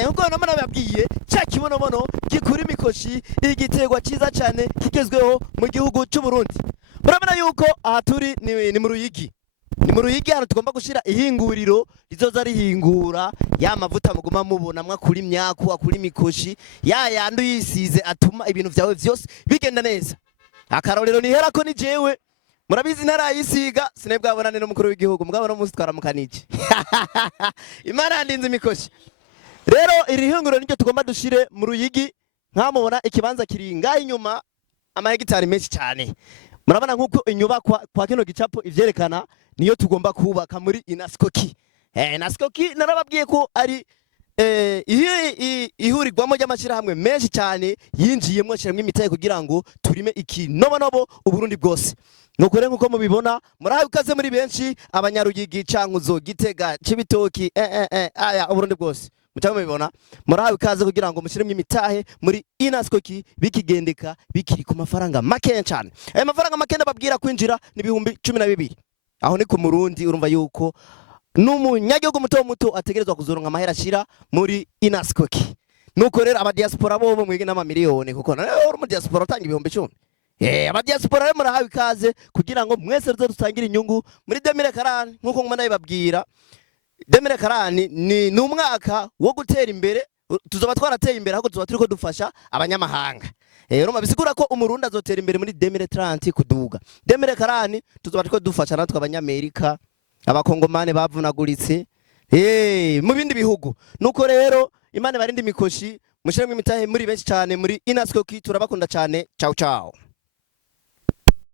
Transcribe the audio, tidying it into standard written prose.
nkuko namana babwiye cya kibonobono gikura imikoshi igiterwa cyiza cyane kigezweho mu gihugu cy'u Burundi. Murabona yuko aha turi ni mu Ruyigi. Ni mu Ruyigi hano tugomba gushira ihinguriro rizoza rihingura ya mavuta muguma mubona mwakura imyaku akura imikoshi ya yandu yisize atuma ibintu vyawe vyose bigenda neza. Akarorero nihera ko ni jewe murabizi ntarayisiga sinebwabonane n'umukuru w'igihugu mugabo no musi twaramukanije. Imana yandinze imikoshi. Rero iri hinguriro nicyo tugomba dushire mu Ruyigi nkamubona ikibanza kiringa inyuma amahegitari menshi cyane. Murabona nkuko inyubakwa kwa kino gicapo ivyerekana niyo tugomba kubaka muri Inaskoki. Inaskoki narababwiye ko ari ihurirwamo ry'amashirahamwe menshi cyane yinjiyemo shiramwe imitaye kugira ngo turime ikinobonobo Uburundi bwose. Nuko rero nkuko mubibona murahawe ikaze muri benshi abanyarugigi Cankuzo Gitega Cibitoki aya Uburundi bwose. Mutama mubibona murahawe ikaze kugira ngo mushiremwe imitahe muri Inaskoki bikigendeka bikiri ku mafaranga make cyane. Ayo mafaranga make babwira kwinjira ni 12,000. Aho ni ku Murundi urumva yuko n'umunyagihugu muto ategerezwa kuzoronka amahera ashira muri Inaskoki. Nuko rero aba diaspora bo mwige n'amamiliyoni kuko uri mu diaspora utanga 10,000. Aba diaspora rero murahawe ikaze kugira ngo mwese dutangire inyungu muri 2040 nkuko ngoma ndabibabwira. 2040 ni umwaka wo gutera imbere tuzoba twarateye imbere ahubwo tuzoba turiko dufasha abanyamahanga. Rero bisigura ko umurundi azotera imbere muri 2030 kuduga. 2040 tuzoba turiko dufasha natwe abanyamerika abakongomane bavunaguritse mu bindi bihugu. Nuko rero Imana barinde imikoshi mushiremwe imitahe muri benshi cyane muri Inaskoki turabakunda cyane. Ciao ciao.